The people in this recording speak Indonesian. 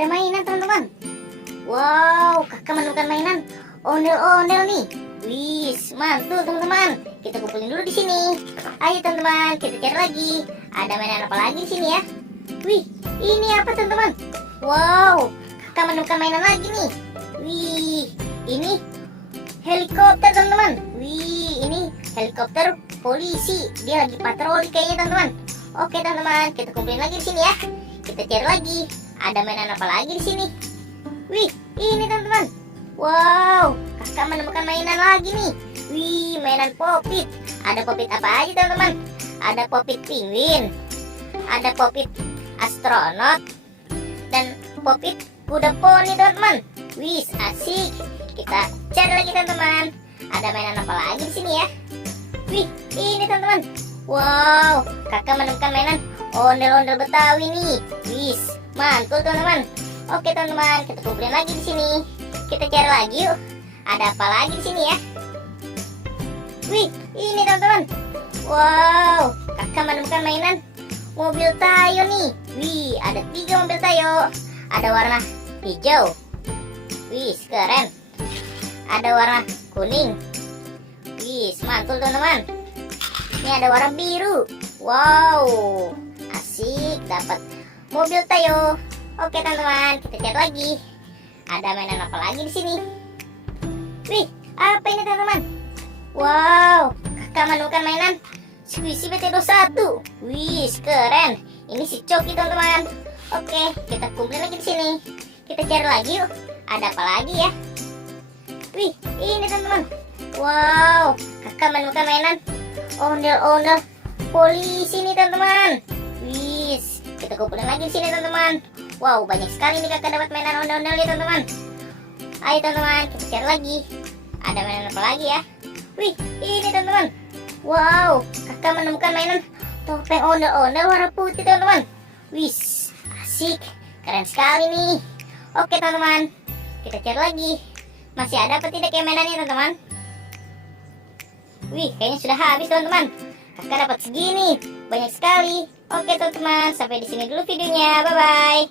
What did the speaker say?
ada mainan teman-teman. Wow, kakak menemukan mainan ondel-ondel nih. Wis, mantul teman-teman. Kita kumpulin dulu di sini. Ayo teman-teman, kita cari lagi. Ada mainan apa lagi di sini ya? Wih, ini apa teman-teman? Wow, kakak menemukan mainan lagi nih. Wih, ini helikopter teman-teman. Wih, ini helikopter polisi. Dia lagi patroli kayaknya teman-teman. Oke teman-teman, kita kumpulin lagi di sini ya. Kita cari lagi. Ada mainan apa lagi di sini? Wih, ini teman-teman. Wow, kakak menemukan mainan lagi nih. Wih, mainan popit. Ada popit apa aja teman-teman? Ada popit penguin, ada popit astronot, dan popit kuda poni teman-teman. Wih, asik. Kita cari lagi teman-teman. Ada mainan apa lagi di sini ya? Wih, ini teman-teman. Wow, kakak menemukan mainan ondel-ondel Betawi nih. Wih, mantul teman-teman. Oke teman-teman, kita kumpulin lagi di sini. Kita cari lagi yuk. Ada apa lagi di sini ya? Wih, ini teman-teman. Wow, kakak menemukan mainan mobil Tayo nih. Wih, ada 3 mobil Tayo. Ada warna hijau. Wih, keren. Ada warna kuning. Wih, mantul teman-teman. Ini ada warna biru. Wow, asik, dapat mobil Tayo. Oke teman-teman, kita cari lagi. Ada mainan apa lagi di sini? Wih, apa ini teman-teman? Wow, kakak menemukan mainan Squishy BT21. Wih, keren. Ini si Coki teman-teman. Oke, kita kumpulin lagi di sini. Kita cari lagi yuk. Ada apa lagi ya? Wih, ini teman-teman. Wow, kakak menemukan mainan ondel-ondel polisi nih teman-teman. Wih, kita kumpulin lagi di sini teman-teman. Wow, banyak sekali nih kakak dapat mainan ondel-ondel nih teman-teman. Ayo teman-teman, kita cari lagi. Ada mainan apa lagi ya? Wih, ini teman-teman. Wow, kakak menemukan mainan topeng ondel-ondel warna putih teman-teman. Wih, asik, keren sekali nih. Oke teman-teman, kita cari lagi. Masih ada apa tidak ya mainannya teman-teman? Wih, kayaknya sudah habis teman-teman. Kakak dapat segini, banyak sekali. Oke teman-teman, sampai di sini dulu videonya. Bye bye.